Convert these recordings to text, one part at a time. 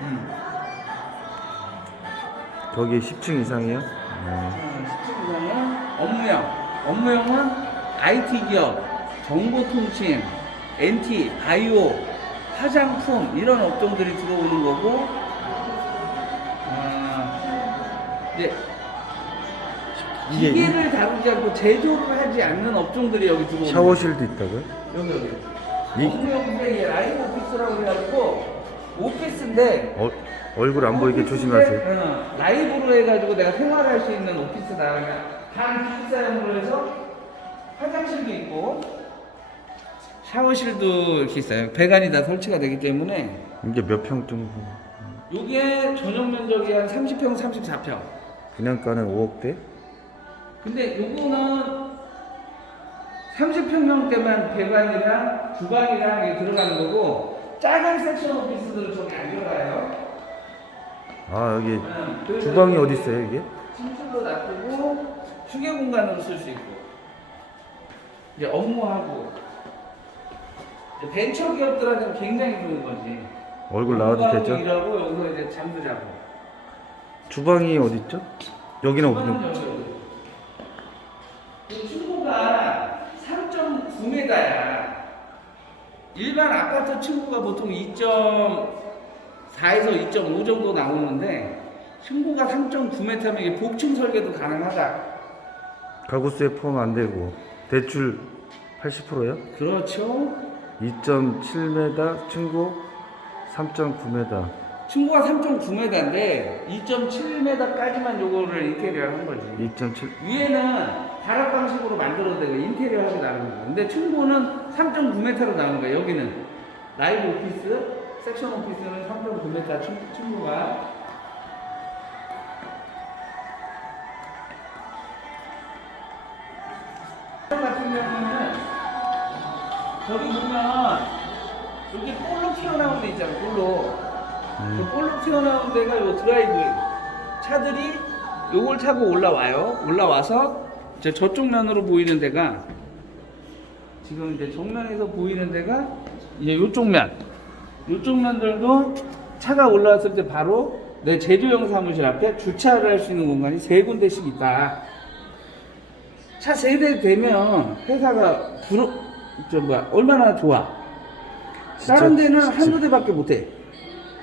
음. 거기 10층 이상이요? 네. 10층 이상은 업무형. 업무형은 IT 기업, 정보통신, NT, 바이오, 화장품 이런 업종들이 들어오는 거고 아, 이제 이게 기계를 다루지 않고 제조를 하지 않는 업종들이 여기 들어오는 거예요. 샤워실도 있다고요? 여기 여기. 이- 업무용인데 이게 라이브 오피스라고 해가지고 오피스인데 어, 얼굴 안 보이게 오피스인데, 조심하세요. 어, 라이브로 해가지고 내가 생활할 수 있는 오피스다. 단 기숙사용으로 해서 화장실도 있고 샤워실도 이렇게 있어요. 배관이 다 설치가 되기 때문에 이게 몇 평 정도? 이게 전용 면적이 한 30평, 34평. 분양가는 5억대? 근데 요거는 30평형 대만 배관이랑 주방이랑 이게 들어가는 거고 작은 섹션 오피스들은 저기 안 들어가요. 아 여기 음, 그래서 주방이 어디 있어요 이게? 침실로 놔두고 휴게 공간으로 쓸 수 있고 이제 업무하고 이제 벤처 기업들한테는 굉장히 좋은 거지. 얼굴 나와도 업무하고 되죠? 일하고 여기서 이제 잠도 자고. 주방이 어디 있죠? 여기는 없는. 여기, 여기. 이 층고가 3.9m야. 일반 아파트 층고가 보통 2.4에서 2.5 정도 나오는데 층고가 3.9m면 이게 복층 설계도 가능하다. 가구세 포함 안 되고 대출 80%요? 그렇죠. 2.7m 층고 3.9m. 층고가 3.9m인데 2.7m까지만 요거를 인테리어 한 거지. 2.7 위에는 다락 방식으로 만들어도 되고 인테리어 하고 나는 거고. 근데 층고는 3.9m로 나오는 거야. 여기는 라이브 오피스, 섹션 오피스는 3.9m 층, 층고가. 같은 경우는 저기 보면 여기 볼로 튀어나온 데 있잖아. 볼로. 음. 그 볼로 튀어나온 데가 요 드라이브 차들이 요걸 타고 올라와요. 올라와서 이제 저쪽 면으로 보이는 데가 지금 이제 정면에서 보이는 데가 이제 요쪽 면. 요쪽 면들도 차가 올라왔을 때 바로 내 제조용 사무실 앞에 주차를 할 수 있는 공간이 세 군데씩 있다. 차 세 대 되면 회사가 부러, 저 뭐야, 얼마나 좋아. 다른 진짜 데는 지- 한두 대밖에 못 해.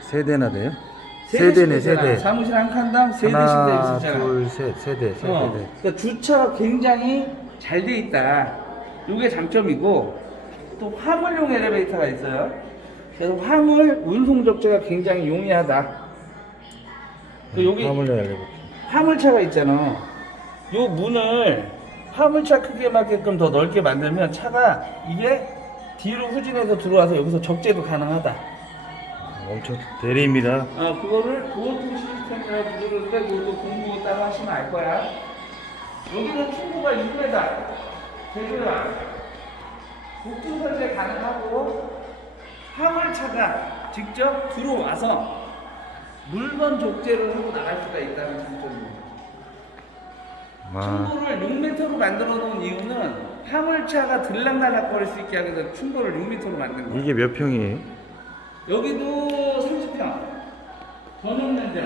세 대나 돼요? 세 세대네 대씩 되잖아. 세대. 사무실 한 칸당 세 대씩 하나 돼 있잖아. 둘 셋 세대 어, 세대네. 그러니까 주차가 굉장히 잘 돼 있다. 이게 장점이고 또 화물용 엘리베이터가 있어요. 그래서 화물 운송 적재가 굉장히 용이하다. 그 여기 화물 열리고. 화물차가 있잖아. 요 문을 화물차 크기에 맞게끔 더 넓게 만들면 차가 이게 뒤로 후진해서 들어와서 여기서 적재도 가능하다. 엄청 대리입니다. 아, 그거를 도어통 시스템이라 부르는데 그것도 공부 따로 하시면 알 거야. 여기는 충고가 6m. 제조야. 복층 설계 가능하고 화물차가 직접 들어와서 물건 족제를 하고 나갈 수가 있다는 장점입니다. 아, 충고를 6m로 만들어 놓은 이유는 화물차가 들락날락 거릴 수 있게 하기 위해서 충고를 6m로 만든 거야. 이게 몇 평이에요? 여기도 30평. 전용 면적.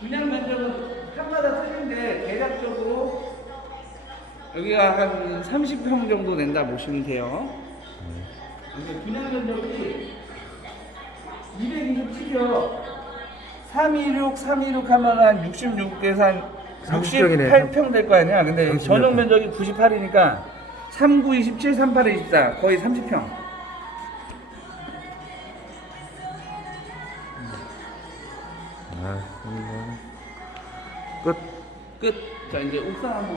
분양 면적은 한마다 틀린데 대략적으로 여기가 한 30평 정도 된다 보시면 돼요. 여기 분양 면적이 227평. 326, 326 하면 한 66에서 한 30평 이네. 68평 될 거 아니야. 근데 30몇 전용 평. 면적이 98이니까 39, 27, 38, 24 거의 30평. 아, 끝. 끝. 자 이제 옥상 한번.